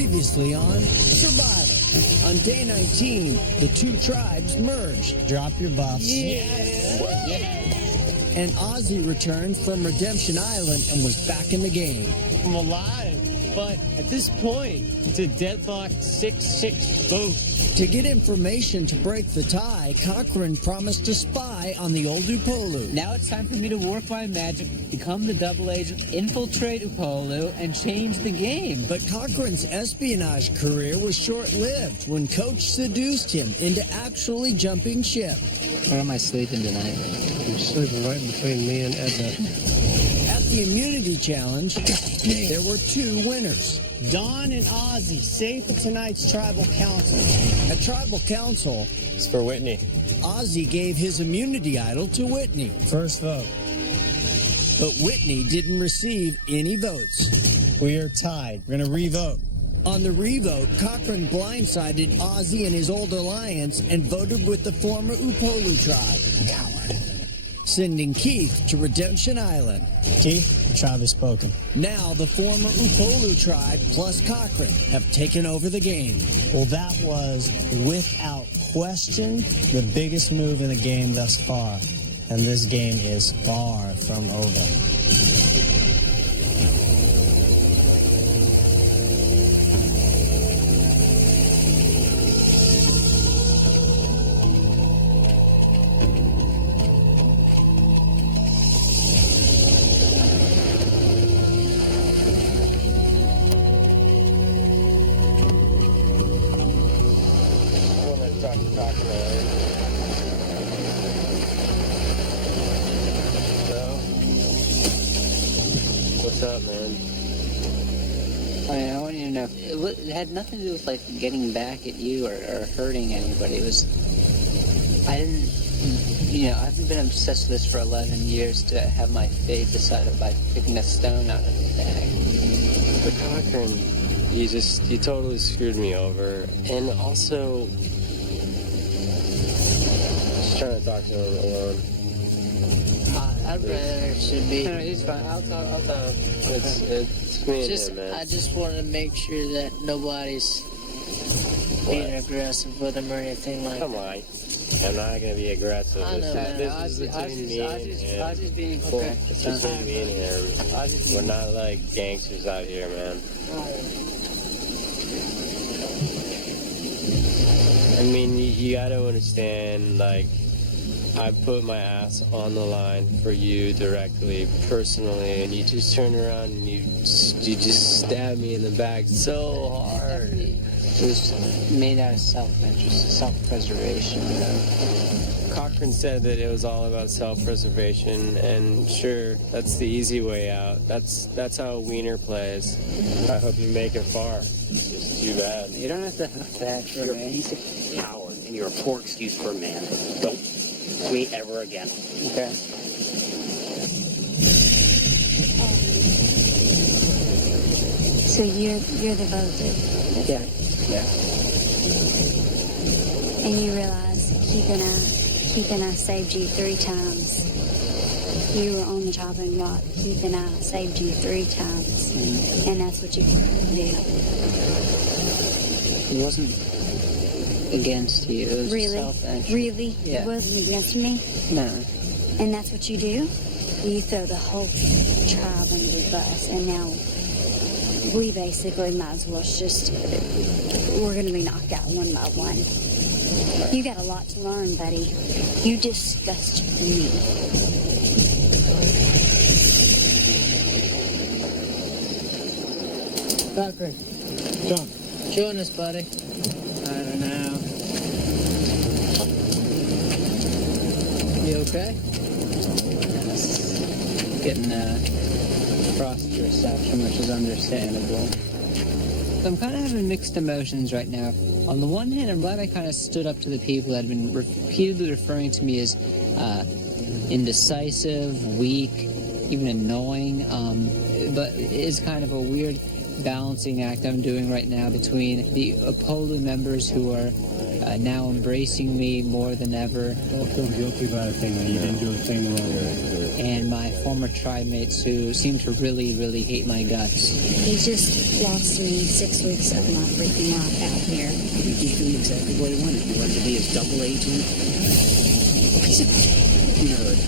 Previously on Survivor. On day 19, the two tribes merged. Drop your buffs. Yeah. And Ozzy returned from Redemption Island and was back in the game. I'm alive, but at this point, it's a deadlocked 6-6 vote. To get information to break the tie, Cochrane promised to spy on the old Upolu. Now it's time for me to work my magic, become the double agent, infiltrate Upolu, and change the game. But Cochrane's espionage career was short-lived when Coach seduced him into actually jumping ship. Where am I sleeping tonight? I'm sleeping right between me and Edna. At the immunity challenge, there were two winners. Don and Ozzy, safe at tonight's tribal council. At tribal council, It's for Whitney. Ozzy gave his immunity idol to Whitney. First vote. But Whitney didn't receive any votes. We are tied. We're going to re-vote. On the revote, Cochrane blindsided Ozzy and his old alliance and voted with the former Upolu tribe. Coward. Sending Keith to Redemption Island. Keith, the tribe has spoken. Now the former Upolu tribe plus Cochrane have taken over the game. Well, that was, without question, the biggest move in the game thus far. And this game is far from over. What's up, man? I want you to know, it had nothing to do with, like, getting back at you or hurting anybody. It was, I didn't, I've been obsessed with this for 11 years to have my fate decided by picking a stone out of the bag. But Cochrane, you totally screwed me over. And also, just trying to talk to him alone. I'd rather it should be. No, he's fine. I'll talk. It's me and him, man. I just want to make sure that nobody's being aggressive with him or anything like Come that. on. I'm not going to be aggressive. I know, man. This is between me and him. Ozzy's being cool. It's between me and him. We're not like gangsters out here, man. I mean, you got to understand, like, I put my ass on the line for you directly, personally, and you just turn around and you just stab me in the back so hard. It was made out of self-interest, self-preservation. Cochrane said that it was all about self-preservation, and sure, that's the easy way out. That's how a wiener plays. I hope you make it far. It's just too bad. You don't have to have that for You're a me. piece of coward, and you're a poor excuse for a man. Don't me ever again. Okay. So you're the voted. Yeah. And you realize Keith and I saved you 3 times. You were on the chopping block. Keith and I saved you 3 times. And that's what you do. It wasn't against you. It was Really? self-interest. Really? Yeah. It wasn't against me? No. And that's what you do? You throw the whole tribe under the bus, and now we basically might as well we're going to be knocked out one by one. You got a lot to learn, buddy. You disgust me. Cochrane, John. join us, buddy. I don't know. You okay? Getting frosty reception, which is understandable. So I'm kind of having mixed emotions right now. On the one hand, I'm glad I kind of stood up to the people that had been repeatedly referring to me as indecisive, weak, even annoying. But it's kind of a weird balancing act I'm doing right now between the Upolu members who are now embracing me more than ever. Don't feel guilty about a thing, man. You didn't do a thing wrong. And my former tribe mates who seem to really, really hate my guts. He just lost me 6 weeks of my freaking life out here. He just doing exactly what he wanted. He wanted to be his double agent. Piece of nerd.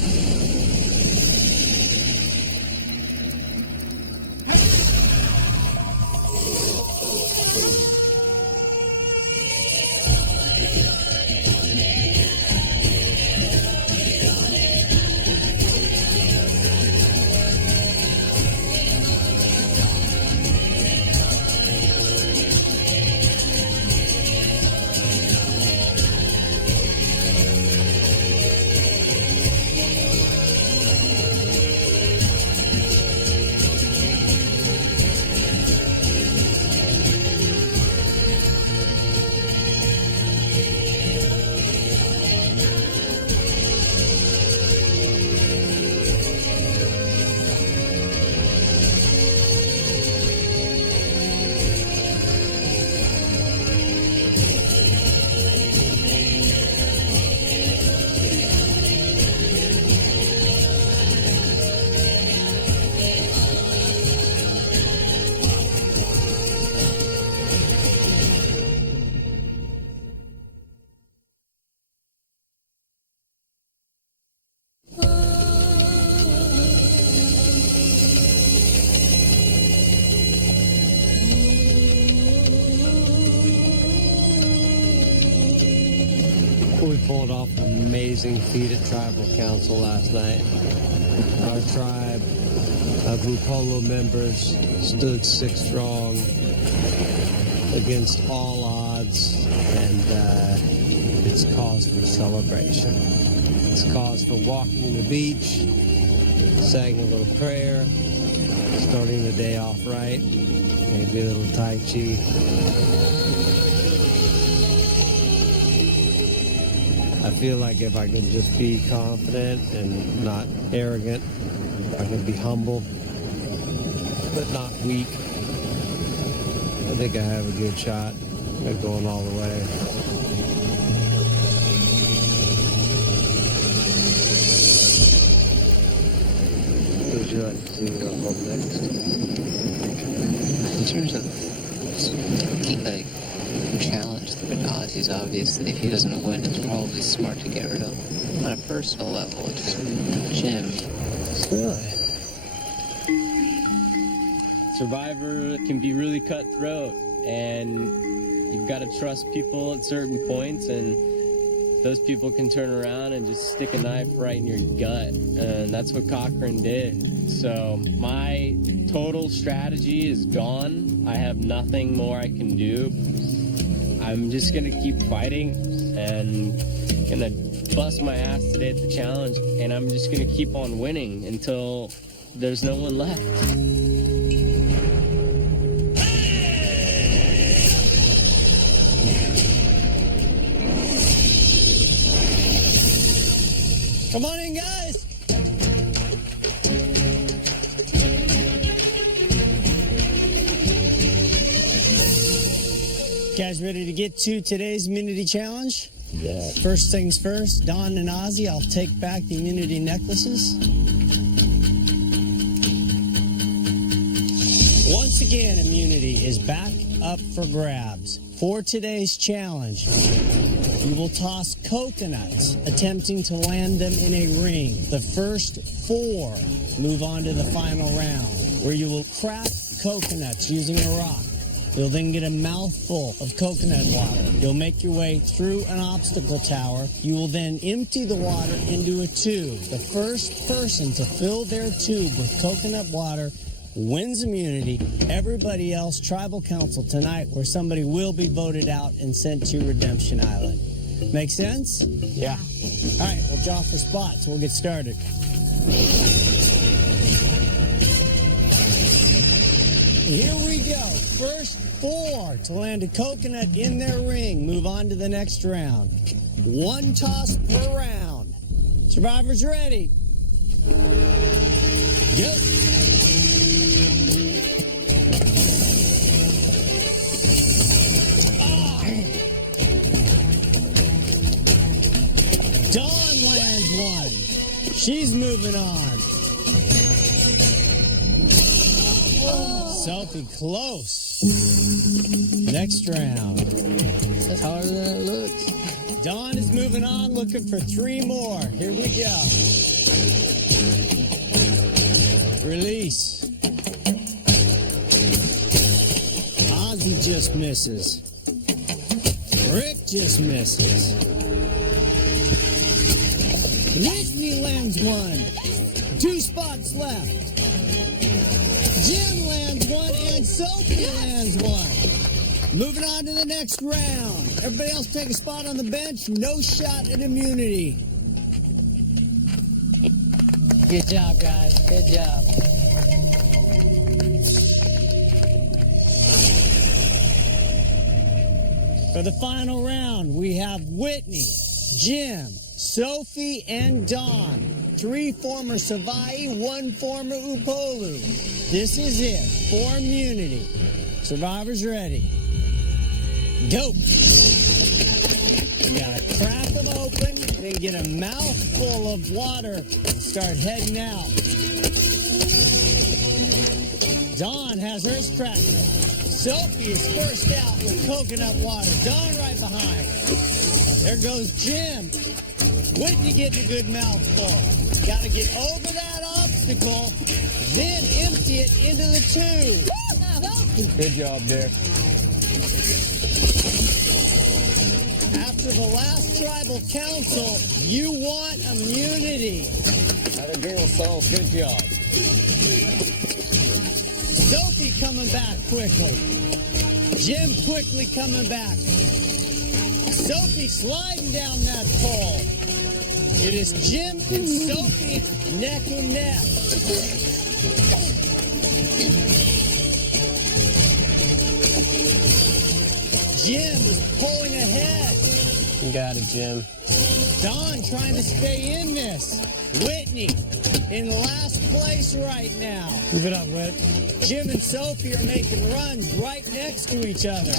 We pulled off an amazing feat at Tribal Council last night. Our tribe of Upolo members stood 6 strong against all odds, and it's cause for celebration. It's cause for walking the beach, saying a little prayer, starting the day off right, maybe a little Tai Chi. I feel like if I can just be confident and not arrogant, I can be humble, but not weak, I think I have a good shot at going all the way. What would you like to see go home next? In terms of like challenge with Ozzy's, obviously if he doesn't win, it's probably smart to get rid of him. On a personal level, it's Jim. Really? Survivor can be really cutthroat, and you've got to trust people at certain points, and those people can turn around and just stick a knife right in your gut, and that's what Cochran did. So my total strategy is gone. I have nothing more I can do. I'm just gonna keep fighting and gonna bust my ass today at the challenge, and I'm just gonna keep on winning until there's no one left. Come on in, guys. Guys ready to get to today's immunity challenge? Yeah. First things first, Don and Ozzy, I'll take back the immunity necklaces. Once again, immunity is back up for grabs. For today's challenge, you will toss coconuts, attempting to land them in a ring. The first 4 move on to the final round, where you will crack coconuts using a rock. You'll then get a mouthful of coconut water. You'll make your way through an obstacle tower. You will then empty the water into a tube. The first person to fill their tube with coconut water wins immunity. Everybody else, Tribal Council tonight, where somebody will be voted out and sent to Redemption Island. Make sense? Yeah. All right, we'll draw for spots. We'll get started. Here we go. First 4 to land a coconut in their ring move on to the next round. 1 toss per round. Survivors ready? Go. She's moving on. Sophie close. Next round. That's harder than it looks. Dawn is moving on, looking for 3 more. Here we go. Release. Ozzy just misses. Rick just misses. Whitney lands one. 2 spots left. Jim lands one and Sophie lands one. Moving on to the next round. Everybody else take a spot on the bench. No shot at immunity. Good job, guys. Good job. For the final round, we have Whitney, Jim, Sophie, and Dawn. 3 former Savai, 1 former Upolu. This is it for immunity. Survivors ready. Go. You gotta crack them open, then get a mouthful of water and start heading out. Dawn has hers cracked. Sophie is first out with coconut water. Dawn right behind. There goes Jim. Whitney getting a good mouthful. Gotta get over that obstacle, then empty it into the tube. Good job there. After the last tribal council, you want immunity. That a girl, Saul. Good job. Sophie coming back quickly. Jim quickly coming back. Sophie sliding down that pole. It is Jim and Sophie neck and neck. Jim is pulling ahead. You got it, Jim. Dawn trying to stay in this. Whitney in last place right now. Move it up, Whit. Jim and Sophie are making runs right next to each other.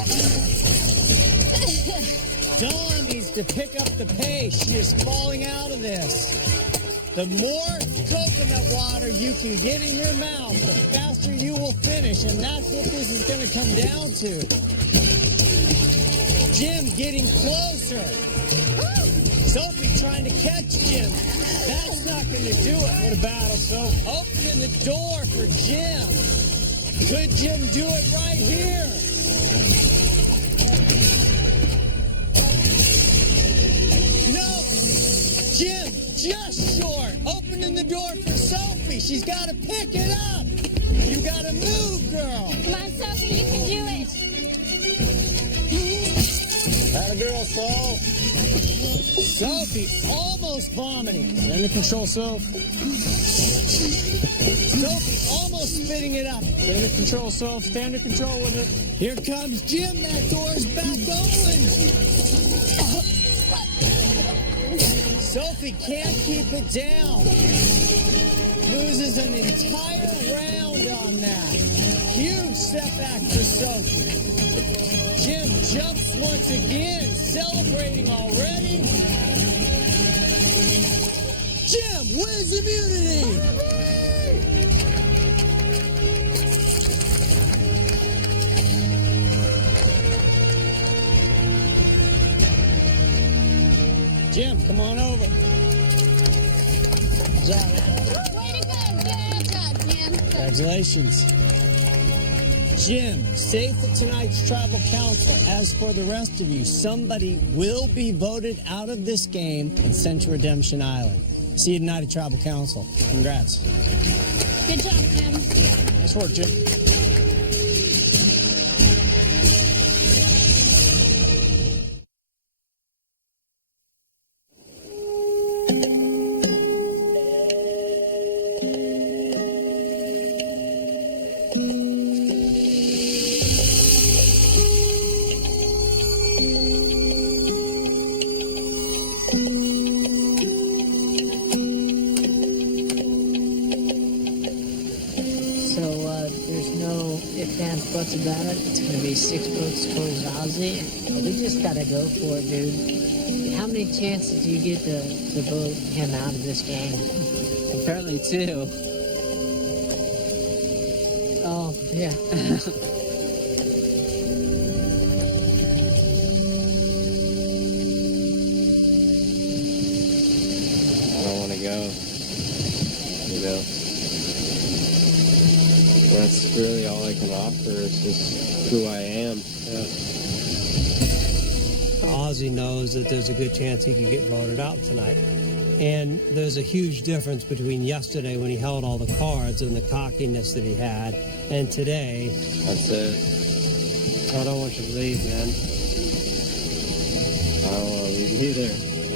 Dawn needs to pick up the pace. She is falling out of this. The more coconut water you can get in your mouth, the faster you will finish, and that's what this is going to come down to. Jim getting closer. Sophie trying to catch Jim. That's not going to do it. What a battle, Sophie. Opening the door for Jim. Could Jim do it right here? No. Jim just short. Opening the door for Sophie. She's got to pick it up. You got to move, girl. Come on, Sophie, you can do it. That a girl, Saul. Sophie almost vomiting. Under control, Soph. Sophie almost spitting it up. Stay under control, Soph. Stay under control with it. Here comes Jim. That door's back open. Sophie can't keep it down. Loses an entire round on that. Huge setback for Sophie. Jim jumps once again, celebrating already. Jim wins immunity. Jim, come on over. Good job, man. Way to go. Good job, Jim. Congratulations. Jim, safe at tonight's tribal council. As for the rest of you, somebody will be voted out of this game and sent to Redemption Island. See you tonight at tribal council. Congrats. Good job, Jim. Nice work, Jim. So, there's no honest about it, it's going to be 6 votes towards Ozzy. And we just got to go for it, dude. How many chances do you get to vote him out of this game? Apparently 2. Oh, yeah. I don't want to go. You know? That's really all I can offer is just who I am. Yeah. Ozzy knows that there's a good chance he could get voted out tonight. And there's a huge difference between yesterday when he held all the cards and the cockiness that he had, and today. That's it. I don't want you to leave, man. I don't want to leave either.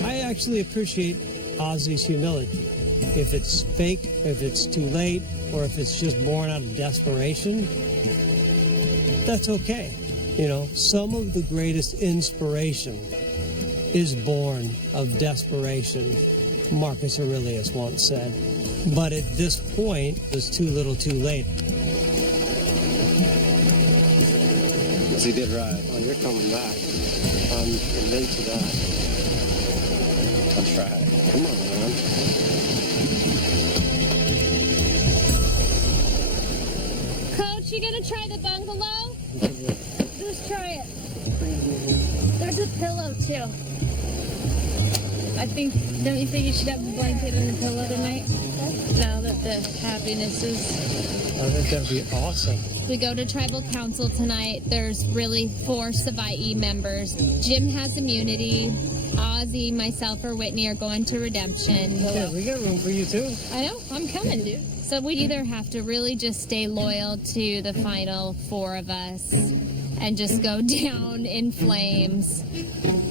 I actually appreciate Ozzy's humility. If it's fake, if it's too late, or if it's just born out of desperation, that's okay. You know, some of the greatest inspiration is born of desperation, Marcus Aurelius once said. But at this point, it's too little too late. He did right. Oh, you're coming back. I'm convinced of that. I'll try. Come on, man. Coach, you gonna try the bungalow? Just try it. There's a pillow too. Don't you think you should have a blanket and a pillow tonight? Now that the happiness is... I think that'd be awesome. We go to tribal council tonight. There's really 4 Savai'i members. Jim has immunity. Ozzy, myself, or Whitney are going to redemption. Yeah, we got room for you too. I know, I'm coming, dude. So we'd either have to really just stay loyal to the final 4 of us and just go down in flames,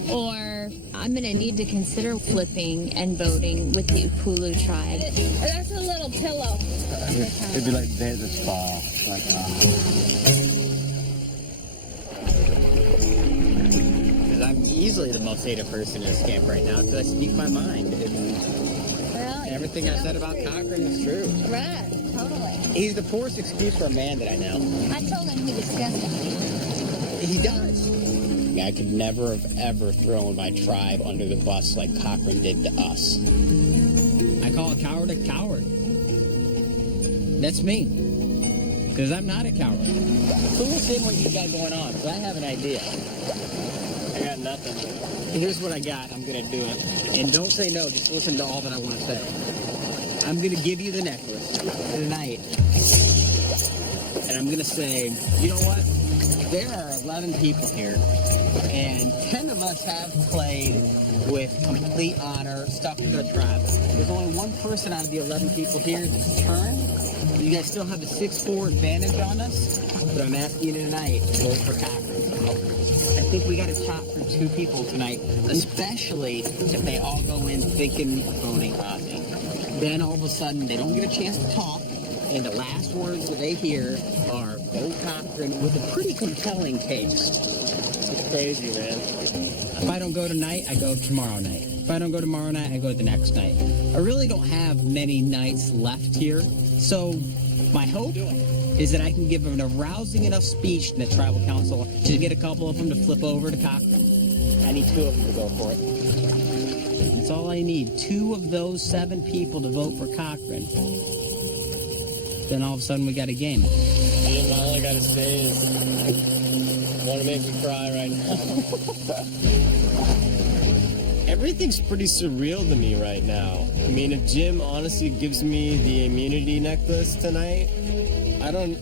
or I'm going to need to consider flipping and voting with the Upulu tribe. That's a little pillow. It'd be like desert spa. Because I'm easily the most hated person in this camp right now because I speak my mind. Well, Everything I said about Cochran is true. right, totally. He's the poorest excuse for a man that I know. I told him he disgusted. He does. I could never have ever thrown my tribe under the bus like Cochran did to us. I call a coward a coward. That's me. Because I'm not a coward. Fill us in what you got going on, because I have an idea. I got nothing. Here's what I got. I'm going to do it. And don't say no. Just listen to all that I want to say. I'm going to give you the necklace tonight. And I'm going to say, you know what? There are 11 people here, and 10 of us have played with complete honor, stuck with our tribe. There's only one person out of the 11 people here that's turned. You guys still have a 6-4 advantage on us, but I'm asking you tonight to vote for Cochran. I think we got a shot for 2 people tonight, especially if they all go in thinking of voting Ozzy. Then all of a sudden, they don't get a chance to talk, and the last words that they hear are vote Cochran with a pretty compelling case. It's crazy, man. If I don't go tonight, I go tomorrow night. If I don't go tomorrow night, I go the next night. I really don't have many nights left here, so my hope is that I can give a rousing enough speech in the tribal council to get a couple of them to flip over to Cochran. I need 2 of them to go for it. That's all I need. 2 of those 7 people to vote for Cochran. Then all of a sudden we got a game. Jim, all I gotta say is, I want to make you cry right now. Everything's pretty surreal to me right now. I mean, if Jim honestly gives me the immunity necklace tonight, I'll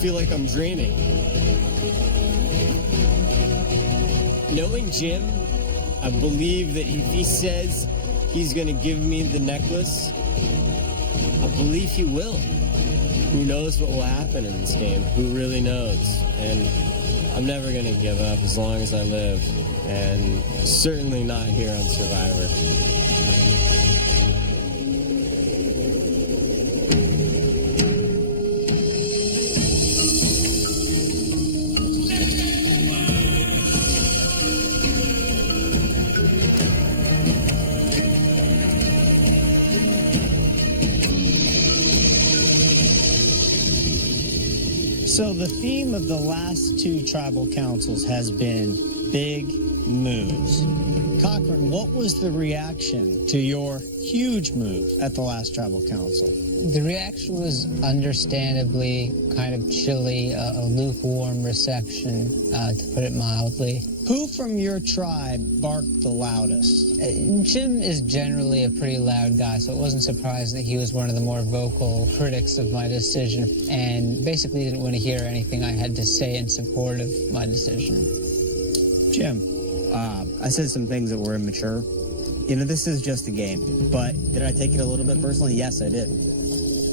feel like I'm dreaming. Knowing Jim, I believe that if he says he's gonna give me the necklace, I believe he will. Who knows what will happen in this game? Who really knows? And I'm never going to give up as long as I live. And certainly not here on Survivor. So the theme of the last two tribal councils has been big moves. Cochran, what was the reaction to your huge move at the last tribal council? The reaction was understandably kind of chilly, a lukewarm reception, to put it mildly. Who from your tribe barked the loudest? Jim is generally a pretty loud guy, so it wasn't surprising that he was one of the more vocal critics of my decision and basically didn't want to hear anything I had to say in support of my decision. Jim? I said some things that were immature. You know, this is just a game, but did I take it a little bit personally? Yes, I did.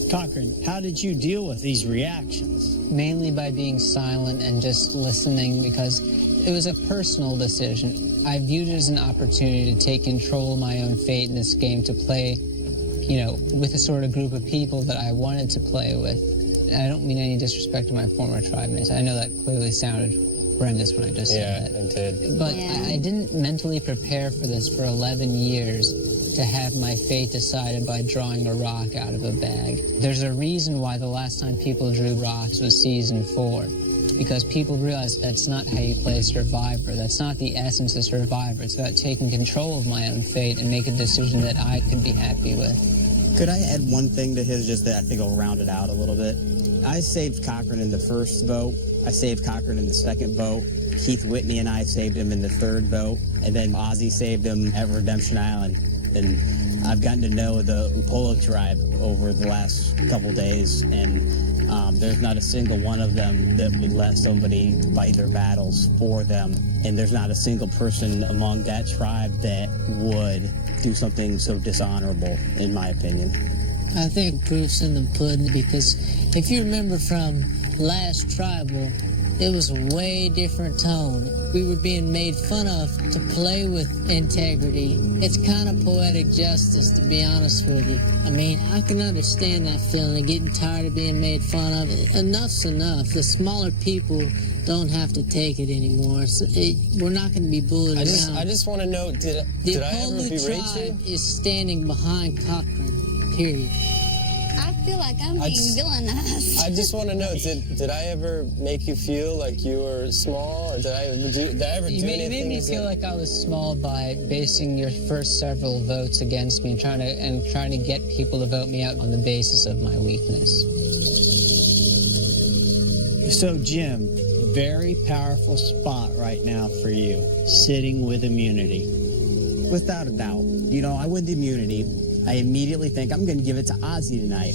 Cochran, how did you deal with these reactions? Mainly by being silent and just listening, because it was a personal decision. I viewed it as an opportunity to take control of my own fate in this game, to play, you know, with a sort of group of people that I wanted to play with. And I don't mean any disrespect to my former tribe mates. I know that clearly sounded horrendous when I just said that. Yeah, it did. But I didn't mentally prepare for this for 11 years to have my fate decided by drawing a rock out of a bag. There's a reason why the last time people drew rocks was season 4. Because people realized that's not how you play Survivor. That's not the essence of Survivor. It's about taking control of my own fate and make a decision that I could be happy with. Could I add one thing to his, just that I think will round it out a little bit? I saved Cochran in the first vote. I saved Cochran in the second vote. Keith Whitney and I saved him in the third vote. And then Ozzy saved him at Redemption Island. And I've gotten to know the Upolo tribe over the last couple days, and there's not a single one of them that would let somebody fight their battles for them. And there's not a single person among that tribe that would do something so dishonorable, in my opinion. I think proof's in the pudding, because if you remember from last tribal, it was a way different tone. We were being made fun of to play with integrity. It's kind of poetic justice, to be honest with you. I mean, I can understand that feeling, getting tired of being made fun of. Enough's enough. The smaller people don't have to take it anymore. So we're not going to be bullied around. I just want to know, did I ever berate you? The Upolu tribe is standing behind Cochran, period. I feel like I'm being villainized. I just want to know, did I ever make you feel like you were small, or did I ever do anything? You made me feel like I was small by basing your first several votes against me, trying to get people to vote me out on the basis of my weakness. So, Jim, very powerful spot right now for you, sitting with immunity. Without a doubt. You know, I win the immunity. I immediately think I'm going to give it to Ozzy tonight.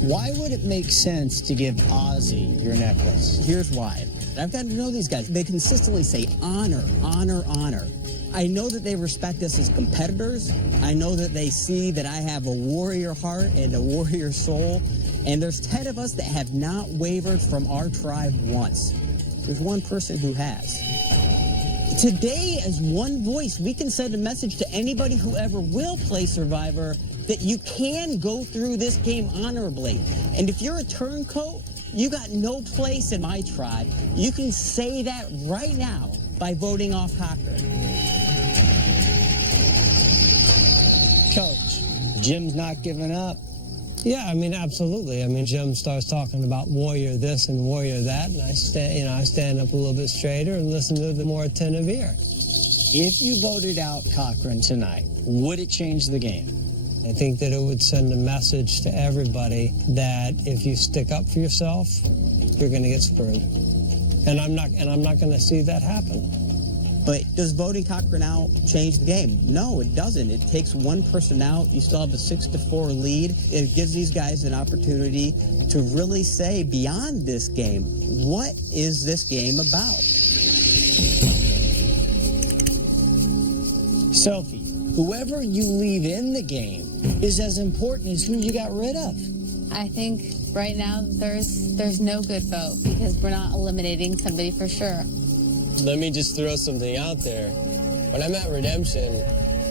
Why would it make sense to give Ozzy your necklace? Here's why. I've gotten to know these guys. They consistently say honor, honor, honor. I know that they respect us as competitors. I know that they see that I have a warrior heart and a warrior soul. And there's 10 of us that have not wavered from our tribe once. There's one person who has. Today, as one voice, we can send a message to anybody who ever will play Survivor that you can go through this game honorably. And if you're a turncoat, you got no place in my tribe. You can say that right now by voting off Cochran. Coach, Jim's not giving up. Yeah, I mean, absolutely. I mean, Jim starts talking about warrior this and warrior that, and I stand up a little bit straighter and listen to the more attentive ear. If you voted out Cochran tonight, would it change the game? I think that it would send a message to everybody that if you stick up for yourself, you're going to get screwed. And I'm not going to see that happen. But does voting Cochran out change the game? No, it doesn't. It takes one person out. You still have a 6-4 lead. It gives these guys an opportunity to really say, beyond this game, what is this game about? Sophie, whoever you leave in the game is as important as who you got rid of. I think right now there's no good vote because we're not eliminating somebody for sure. Let me just throw something out there. When I'm at Redemption,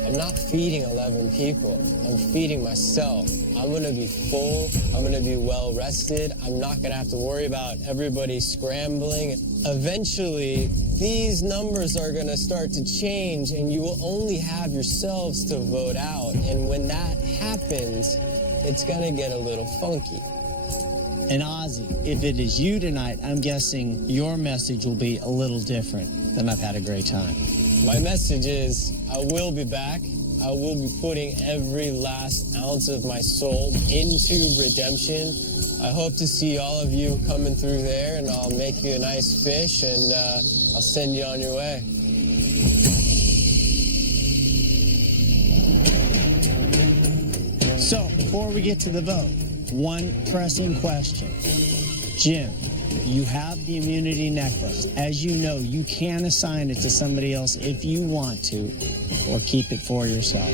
I'm not feeding 11 people. I'm feeding myself. I'm going to be full. I'm going to be well rested. I'm not going to have to worry about everybody scrambling. Eventually, these numbers are going to start to change, and you will only have yourselves to vote out. And when that happens, it's going to get a little funky. And Ozzy, if it is you tonight, I'm guessing your message will be a little different than I've had a great time. My message is, I will be back. I will be putting every last ounce of my soul into redemption. I hope to see all of you coming through there, and I'll make you a nice fish, and I'll send you on your way. So, before we get to the vote, one pressing question. Jim, you have the immunity necklace. As you know, you can assign it to somebody else if you want to, or keep it for yourself.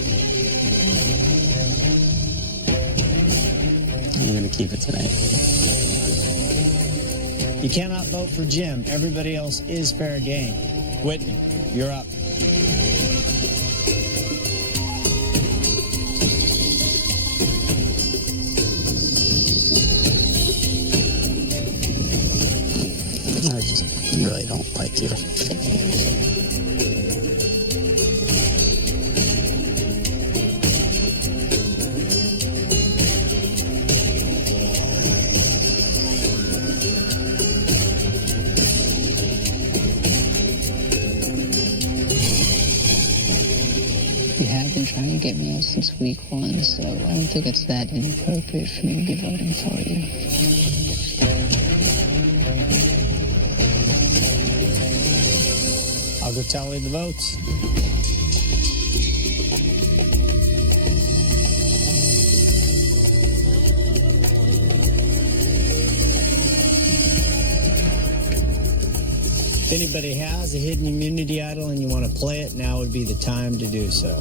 I'm going to keep it tonight. You cannot vote for Jim. Everybody else is fair game. Whitney, you're up. I just really don't like you. You have been trying to get me out since week 1, so I don't think it's that inappropriate for me to be voting for you. I'll go tally the votes. If anybody has a hidden immunity idol and you want to play it, now would be the time to do so.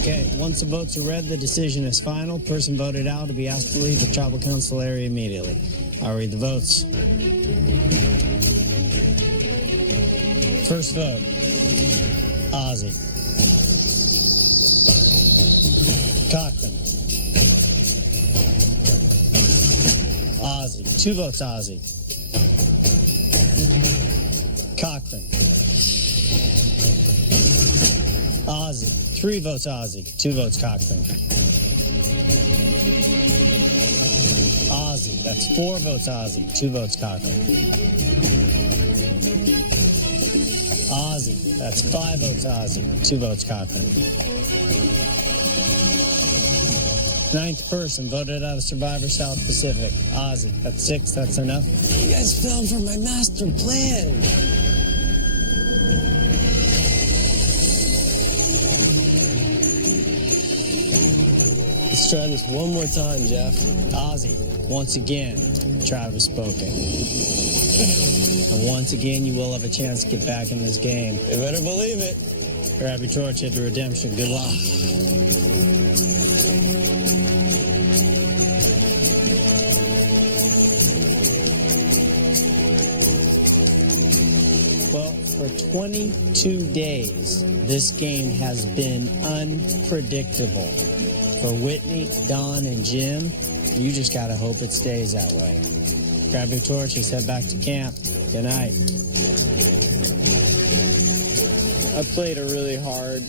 Okay, once the votes are read, the decision is final. Person voted out to be asked to leave the tribal council area immediately. I'll read the votes. First vote, Ozzy. Cochran. Ozzy. 2 votes, Ozzy. Cochran. Ozzy. 3 votes, Ozzy. 2 votes, Cochran. Ozzy. That's 4 votes, Ozzy. 2 votes, Cochran. Ozzy. That's 5 votes, Ozzy. 2 votes, Cochran. 9th person voted out of Survivor South Pacific. Ozzy. That's 6. That's enough. You guys fell for my master plan. Let's try this one more time, Jeff. Ozzy. Once again, Travis spoken. And once again, you will have a chance to get back in this game. You better believe it. Grab your torch at the redemption. Good luck. Well, for 22 days, this game has been unpredictable. For Whitney, Don, and Jim, you just gotta hope it stays that way. Grab your torches, head back to camp. Good night. I played a really hard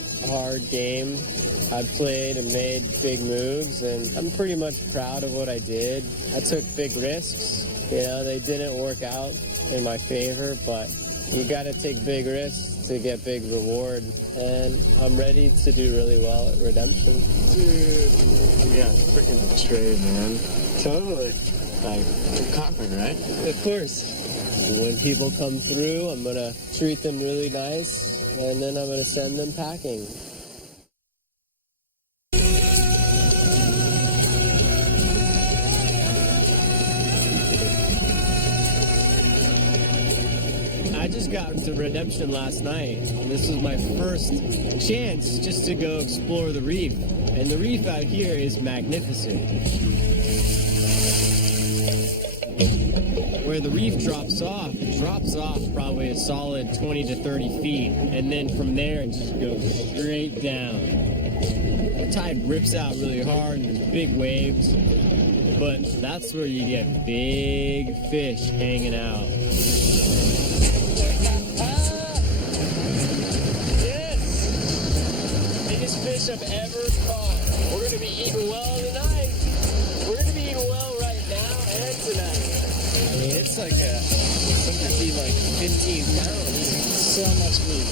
game. I played and made big moves, and I'm pretty much proud of what I did. I took big risks. You know, they didn't work out in my favor, but you got to take big risks to get big reward. And I'm ready to do really well at Redemption. Dude, yeah, freaking betrayed, man. Totally. Like, Cochran, right? Of course. When people come through, I'm going to treat them really nice, and then I'm going to send them packing. I just got to Redemption last night, and this was my first chance just to go explore the reef. And the reef out here is magnificent. Where the reef drops off, it drops off probably a solid 20 to 30 feet, and then from there it just goes straight down. The tide rips out really hard, and there's big waves, but that's where you get big fish hanging out. Yes! Biggest fish I've ever caught. We're gonna be eating well tonight. so much meat.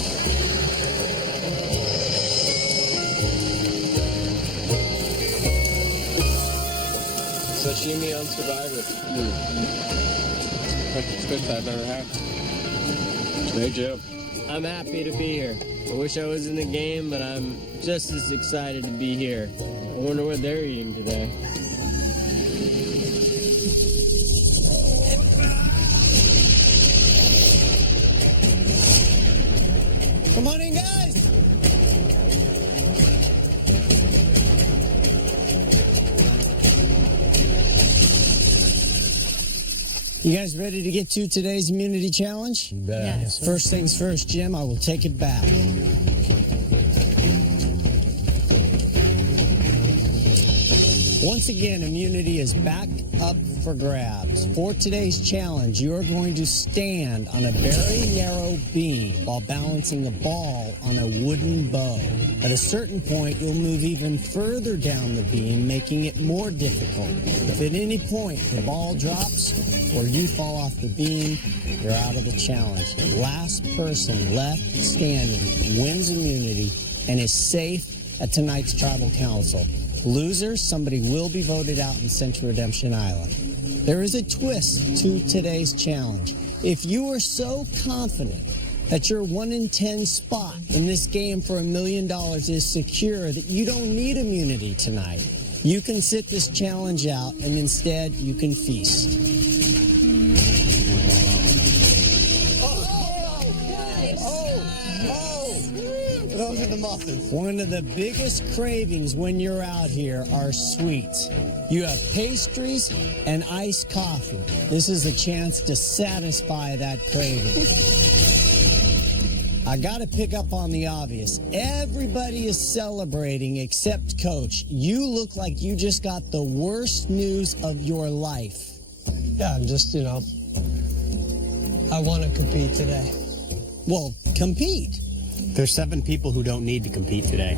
Sashimi on Survivor. That's the best I've ever had. Me too. I'm happy to be here. I wish I was in the game, but I'm just as excited to be here. I wonder what they're eating today. Come on in, guys. You guys ready to get to today's immunity challenge? Yes. First things first, Jim, I will take it back. Once again, immunity is back up for grabs. For today's challenge, you are going to stand on a very narrow beam while balancing a ball on a wooden bow. At a certain point, you'll move even further down the beam, making it more difficult. If at any point the ball drops or you fall off the beam, you're out of the challenge. Last person left standing wins immunity and is safe at tonight's Tribal Council. Losers, somebody will be voted out and sent to Redemption Island. There is a twist to today's challenge. If you are so confident that your 1 in 10 spot in this game for $1 million is secure that you don't need immunity tonight, you can sit this challenge out and instead you can feast. Those are the muffins. One of the biggest cravings when you're out here are sweets. You have pastries and iced coffee. This is a chance to satisfy that craving. I got to pick up on the obvious. Everybody is celebrating except Coach. You look like you just got the worst news of your life. Yeah, I'm just, I want to compete today. Well, compete. There's 7 people who don't need to compete today.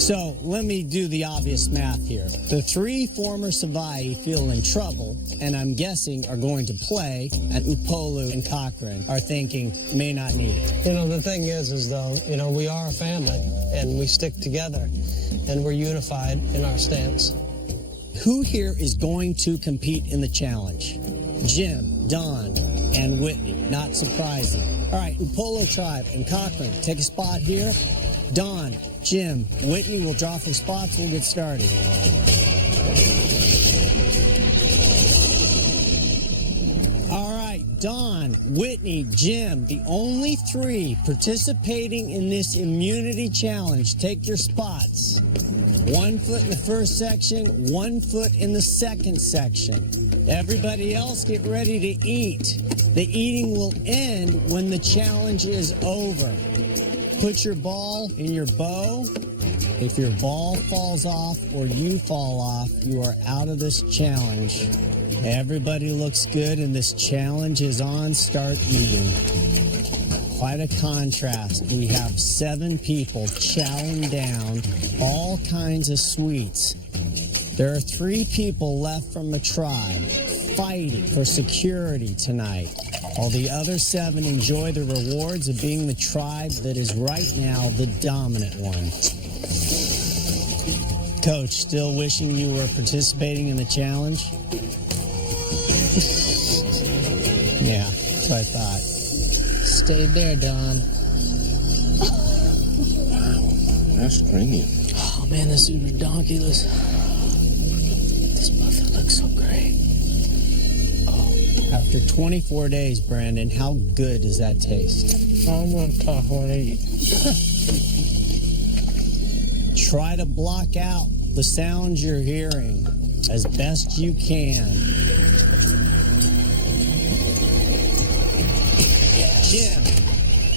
So let me do the obvious math here. The 3 former Savai feel in trouble, and I'm guessing are going to play, and Upolu and Cochran are thinking may not need it. The thing is though, we are a family, and we stick together, and we're unified in our stance. Who here is going to compete in the challenge? Jim, Don, and Whitney. Not surprising. All right, Upolu Tribe and Cochran, take a spot here. Don, Jim, Whitney will draw for spots. We'll get started. All right, Don, Whitney, Jim, the only 3 participating in this immunity challenge. Take your spots. 1 foot in the first section, 1 foot in the second section. Everybody else get ready to eat. The eating will end when the challenge is over. Put your ball in your bow. If your ball falls off or you fall off, you are out of this challenge. Everybody looks good and this challenge is on. Start eating. Quite a contrast. We have 7 people chowing down all kinds of sweets. There are 3 people left from the tribe fighting for security tonight, while the other 7 enjoy the rewards of being the tribe that is right now the dominant one. Coach, still wishing you were participating in the challenge? Yeah, that's what I thought. Stay there, Don. That's creamy. Oh man, this is redonkulous. This muffin looks so great. After 24 days, Brandon, how good does that taste? I'm gonna talk what I eat. Try to block out the sounds you're hearing as best you can. Jim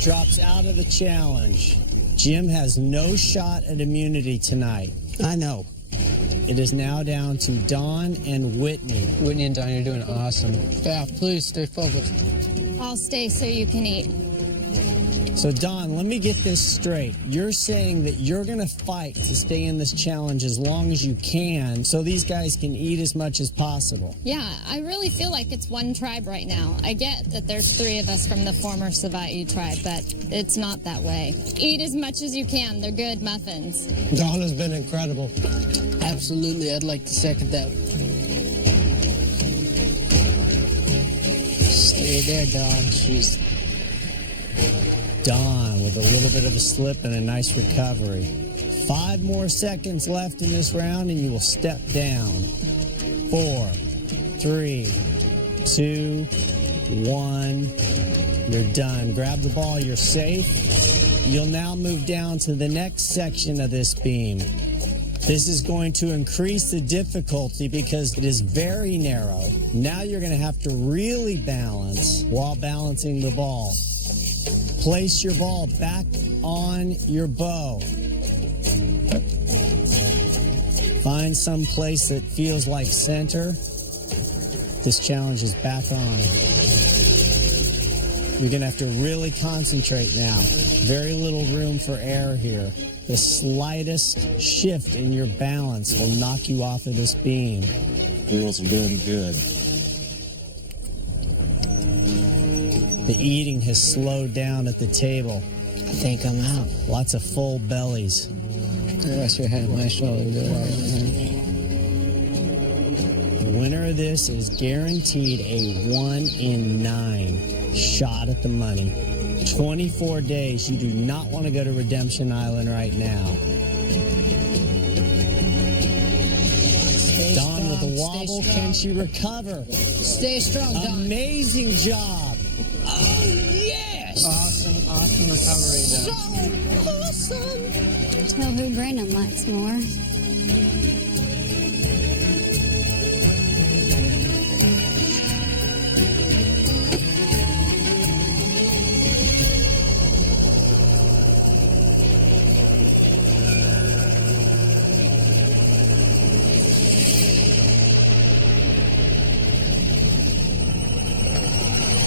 drops out of the challenge. Jim has no shot at immunity tonight. I know. It is now down to Don and Whitney. Whitney and Don, you're doing awesome. Yeah, please stay focused. I'll stay so you can eat. So, Don, let me get this straight. You're saying that you're going to fight to stay in this challenge as long as you can so these guys can eat as much as possible. Yeah, I really feel like it's one tribe right now. I get that there's 3 of us from the former Savai'i tribe, but it's not that way. Eat as much as you can. They're good muffins. Dawn has been incredible. Absolutely, I'd like to second that. Stay there, Dawn. She's Don with a little bit of a slip and a nice recovery. 5 more seconds left in this round and you will step down. 4, 3, 2, 1. You're done. Grab the ball. You're safe. You'll now move down to the next section of this beam. This is going to increase the difficulty because it is very narrow. Now you're going to have to really balance while balancing the ball. Place your ball back on your bow. Find some place that feels like center. This challenge is back on. You're going to have to really concentrate now. Very little room for error here. The slightest shift in your balance will knock you off of this beam. Girls are doing good. The eating has slowed down at the table. I think I'm out. Lots of full bellies. Rest your head on my shoulder. The winner of this is guaranteed a 1 in 9 shot at the money. 24 days. You do not want to go to Redemption Island right now. Stay Dawn with strong, a wobble. stay Can strong. she recover? Stay strong, Dawn. Amazing job. Oh, yes! Awesome recovery, Dawn. So awesome! Tell who Brandon likes more.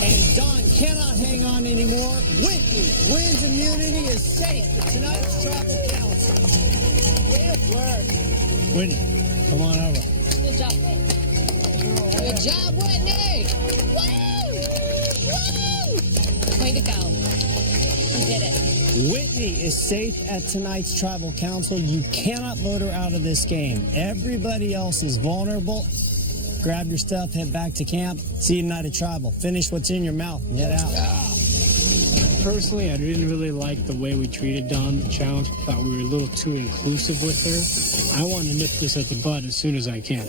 And Don cannot hang on anymore. Whitney wins immunity, is safe for tonight's travel council. Good work. Whitney, come on over. Good job, Whitney. Good job, Whitney! Woo! Woo! Way to go. You did it. Whitney is safe at tonight's tribal council. You cannot vote her out of this game. Everybody else is vulnerable. Grab your stuff, head back to camp. See you tonight at tribal. Finish what's in your mouth and head out. Personally, I didn't really like the way we treated Dawn, the challenge. I thought we were a little too inclusive with her. I want to nip this at the bud as soon as I can.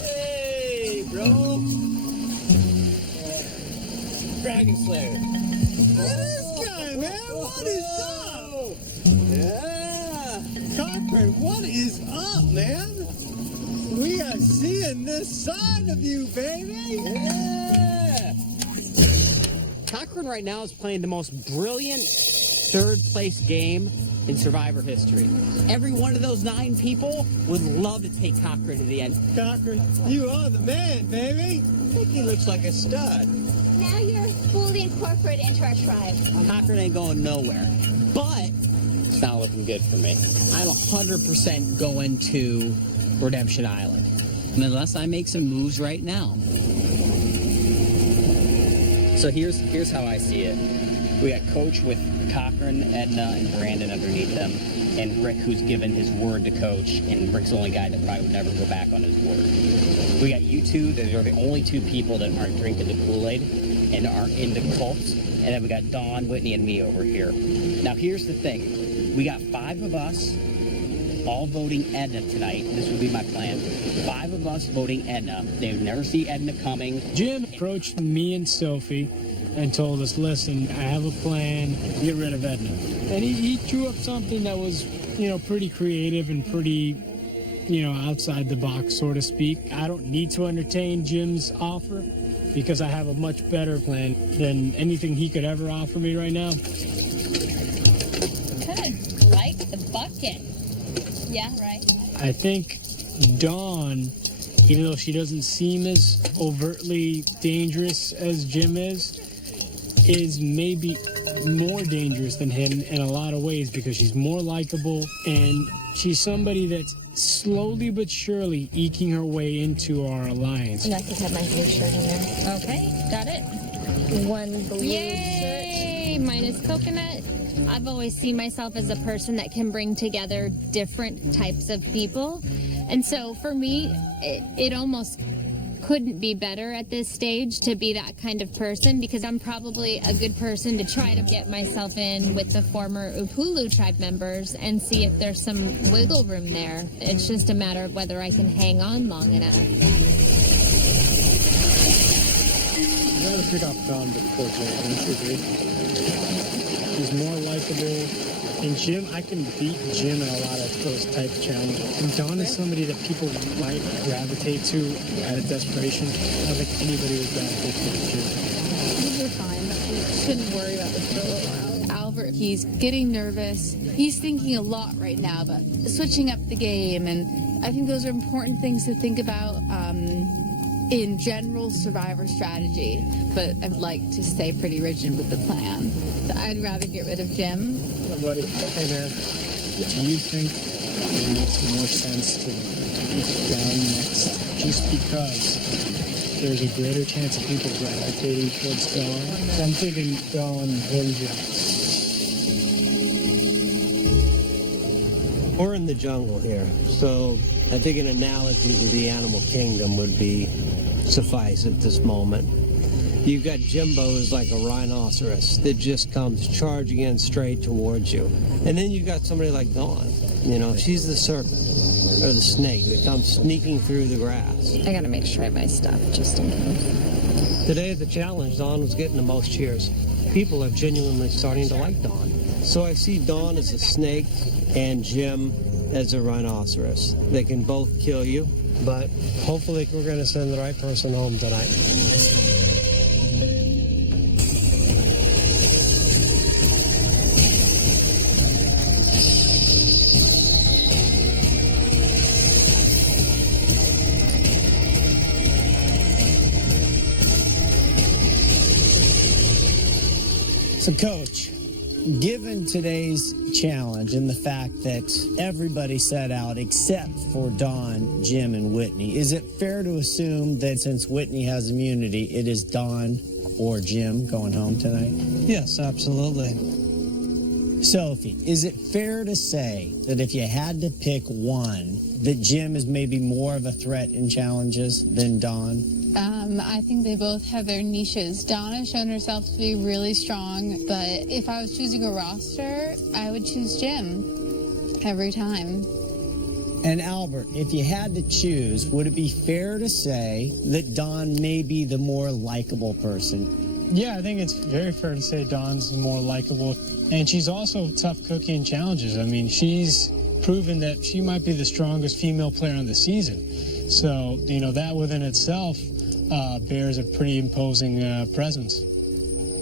Hey, bro. Dragon Slayer. This guy, man. What is up? Yeah. Cochran, what is up, man? We are seeing this side of you, baby. Yeah. Cochran right now is playing the most brilliant third place game in Survivor history. Every one of those 9 people would love to take Cochran to the end. Cochran, you are the man, baby. I think he looks like a stud. Now you're fully incorporated into our tribe. Cochran ain't going nowhere. But it's not looking good for me. I'm 100% going to Redemption Island. Unless I make some moves right now. So here's how I see it. We got Coach with Cochran, Edna, and Brandon underneath them, and Rick, who's given his word to Coach, and Rick's the only guy that probably would never go back on his word. We got you two, that are the only 2 people that aren't drinking the Kool-Aid and aren't into cults, and then we got Dawn, Whitney, and me over here. Now here's the thing. We got 5 of us all voting Edna tonight. This would be my plan. 5 of us voting Edna. They would never see Edna coming. Jim approached me and Sophie and told us, listen, I have a plan, get rid of Edna. And he drew up something that was, pretty creative and pretty, outside the box, so to speak. I don't need to entertain Jim's offer because I have a much better plan than anything he could ever offer me right now. Good. Like the bucket. Yeah, right. I think Dawn, even though she doesn't seem as overtly dangerous as Jim is maybe more dangerous than him in a lot of ways because she's more likable and she's somebody that's slowly but surely eking her way into our alliance. And I could have my blue shirt in there. Okay, got it. One blue Yay! Mine is coconut. I've always seen myself as a person that can bring together different types of people. And so for me, it almost couldn't be better at this stage to be that kind of person because I'm probably a good person to try to get myself in with the former Upulu tribe members and see if there's some wiggle room there. It's just a matter of whether I can hang on long enough. I'd rather pick off Dawn before Jim, don't you agree? He's more likable. And Jim, I can beat Jim in a lot of those type of challenges. And Dawn is somebody that people might gravitate to out of desperation. I don't think anybody would gravitate to Jim. We're fine. We shouldn't worry about this for a little while. Albert, he's getting nervous. He's thinking a lot right now about switching up the game. And I think those are important things to think about in general survivor strategy. But I'd like to stay pretty rigid with the plan. So I'd rather get rid of Jim. Buddy, hey man, do you think it makes more sense to keep Dawn next just because there's a greater chance of people gravitating towards Dawn? I'm thinking Dawn and Jim. We're in the jungle here, so I think an analogy to the animal kingdom would be suffice at this moment. You've got Jimbo who's like a rhinoceros that just comes charging in straight towards you. And then you've got somebody like Dawn. You know, she's the serpent or the snake that comes sneaking through the grass. I gotta make sure I have my stuff just in case. Today at the challenge, Dawn was getting the most cheers. People are genuinely starting to like Dawn. So I see Dawn as a snake and Jim as a rhinoceros. They can both kill you, but hopefully we're going to send the right person home tonight. So, Coach, given today's challenge and the fact that everybody set out except for Dawn, Jim, and Whitney, is it fair to assume that since Whitney has immunity, it is Dawn or Jim going home tonight? Yes, absolutely. Sophie, is it fair to say that if you had to pick one, that Jim is maybe more of a threat in challenges than Dawn? I think they both have their niches. Dawn has shown herself to be really strong, but if I was choosing a roster, I would choose Jim every time. And Albert, if you had to choose, would it be fair to say that Dawn may be the more likable person? Yeah, I think it's very fair to say Dawn's more likable. And she's also a tough cookie in challenges. I mean, she's proven that she might be the strongest female player on the season. So, you know, that within itself bears a pretty imposing presence.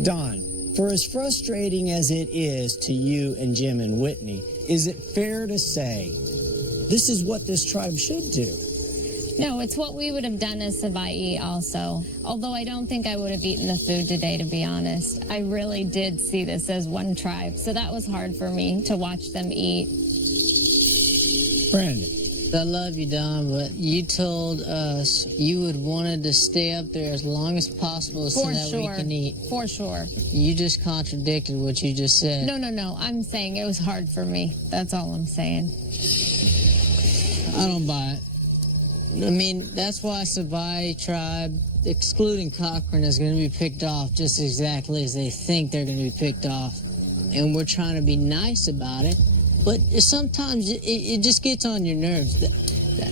Dawn, for as frustrating as it is to you and Jim and Whitney, is it fair to say this is what this tribe should do? No, it's what we would have done as Savai'i also. Although I don't think I would have eaten the food today, to be honest. I really did see this as one tribe, so that was hard for me to watch them eat. Brandon. I love you, Don, but you told us you would wanted to stay up there as long as possible so that we can eat. For sure. You just contradicted what you just said. No. I'm saying it was hard for me. That's all I'm saying. I don't buy it. I mean, that's why Savai'i tribe, excluding Cochrane, is going to be picked off just exactly as they think they're going to be picked off. And we're trying to be nice about it. But sometimes it just gets on your nerves.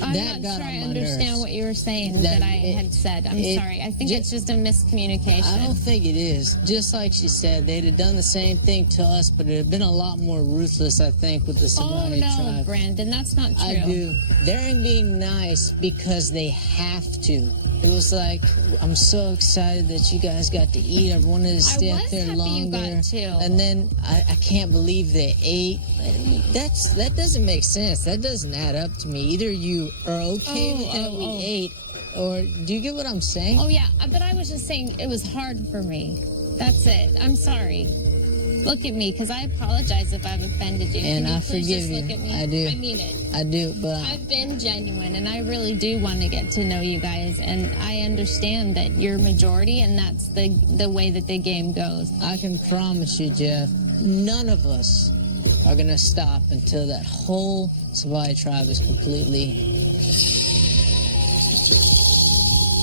I'm not sure I understand what you were saying that I had said. I'm sorry. I think it's just a miscommunication. I don't think it is. Just like she said, they'd have done the same thing to us, but it'd have been a lot more ruthless, I think, with the Savai'i tribe. Oh, no, Brandon, that's not true. I do. They're being nice because they have to. It was like, I'm so excited that you guys got to eat. I wanted to stay up there longer. You got to. And then I can't believe they ate. That doesn't make sense. That doesn't add up to me. Either you are okay with that we ate, or do you get what I'm saying? Oh, yeah, but I was just saying it was hard for me. That's it. I'm sorry. Look at me, because I apologize if I've offended you. And I please forgive just you. Look at me? I do. I mean it. I do, but I've been genuine, and I really do want to get to know you guys, and I understand that you're majority, and that's the way that the game goes. I can promise you, Jeff, none of us are going to stop until that whole Savali tribe is completely...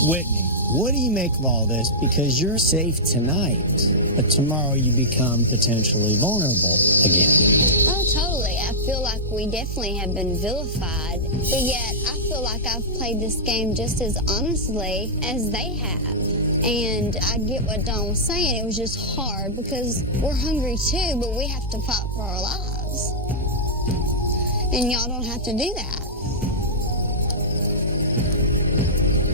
Whitney, what do you make of all this? Because you're safe tonight, but tomorrow you become potentially vulnerable again. Oh, totally. I feel like we definitely have been vilified, but yet I feel like I've played this game just as honestly as they have. And I get what Don was saying. It was just hard because we're hungry too, but we have to fight for our lives. And y'all don't have to do that.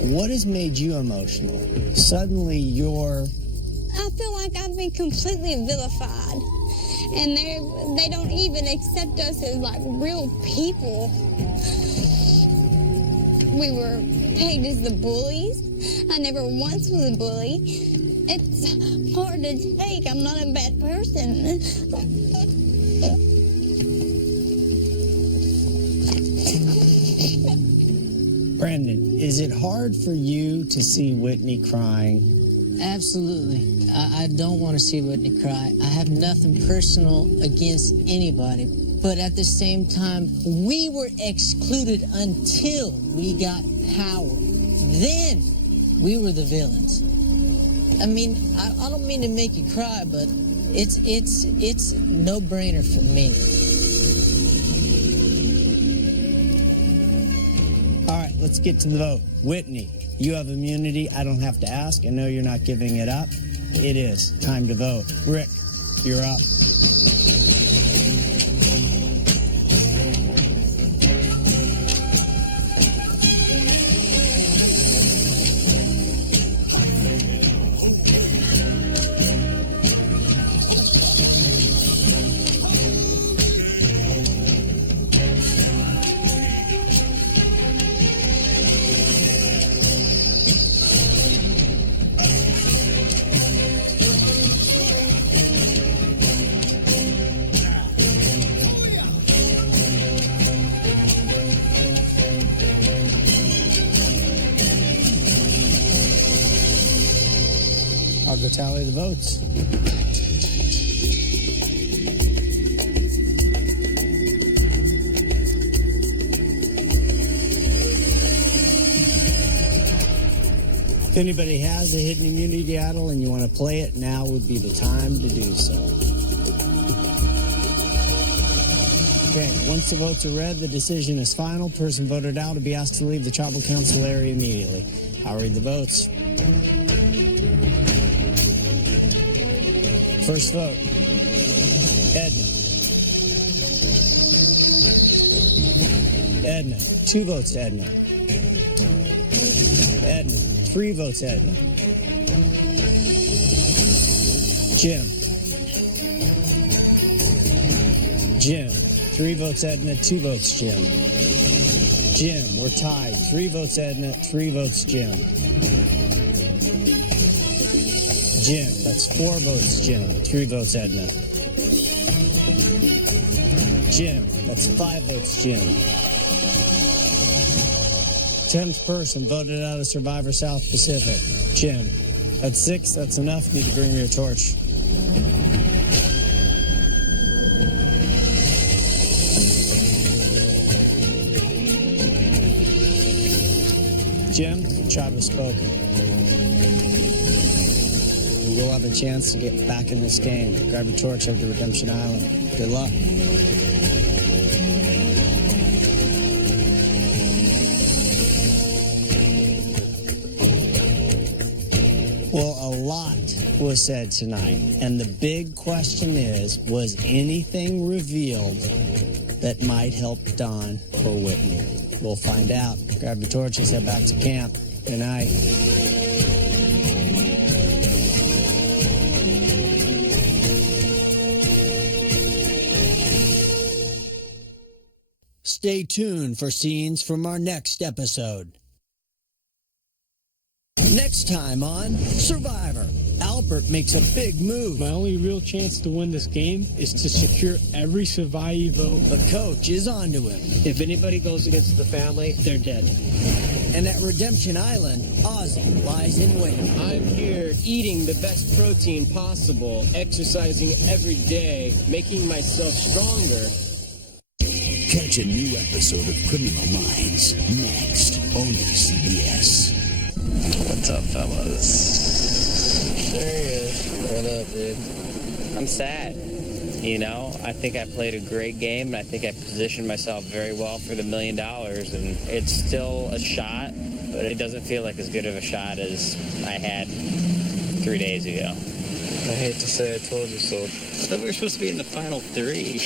What has made you emotional? Suddenly you're... I feel like I've been completely vilified. And they don't even accept us as like real people. We were pegged as the bullies. I never once was a bully. It's hard to take. I'm not a bad person. Brandon, is it hard for you to see Whitney crying? Absolutely. I don't want to see Whitney cry. I have nothing personal against anybody. But at the same time, we were excluded until we got power. Then we were the villains. I mean, I don't mean to make you cry, but it's no-brainer for me. All right, let's get to the vote. Whitney, you have immunity. I don't have to ask. I know you're not giving it up. It is time to vote. Rick, you're up. I'll go tally the votes. If anybody has a hidden immunity idol and you want to play it, now would be the time to do so. Okay, once the votes are read, the decision is final. Person voted out will be asked to leave the tribal council area immediately. I'll read the votes. First vote, Edna. Edna, 2 votes to Edna. Edna, 3 votes to Edna. Jim. Jim, 3 votes Edna, 2 votes Jim. Jim, we're tied. 3 votes Edna, 3 votes Jim. Jim, that's 4 votes Jim, 3 votes Edna. Jim, that's 5 votes Jim. 10th person voted out of Survivor South Pacific. Jim, that's 6, that's enough. You need to bring me your torch. Jim, the tribe has spoken. We'll have a chance to get back in this game. Grab your torch over to Redemption Island. Good luck. Well, a lot was said tonight, and the big question is, was anything revealed that might help Don or Whitney? We'll find out. Grab your torches, head back to camp. Good night. Stay tuned for scenes from our next episode. Next time on Survivor, Albert makes a big move. My only real chance to win this game is to secure every survivee vote. The coach is onto him. If anybody goes against the family, they're dead. And at Redemption Island, Ozzy lies in wait. I'm here eating the best protein possible, exercising every day, making myself stronger. Catch a new episode of Criminal Minds next, only CBS. What's up, fellas? There he is. What up, dude? I'm sad. You know, I think I played a great game, and I think I positioned myself very well for the $1 million, and it's still a shot, but it doesn't feel like as good of a shot as I had 3 days ago. I hate to say I told you so. I thought we were supposed to be in the final 3.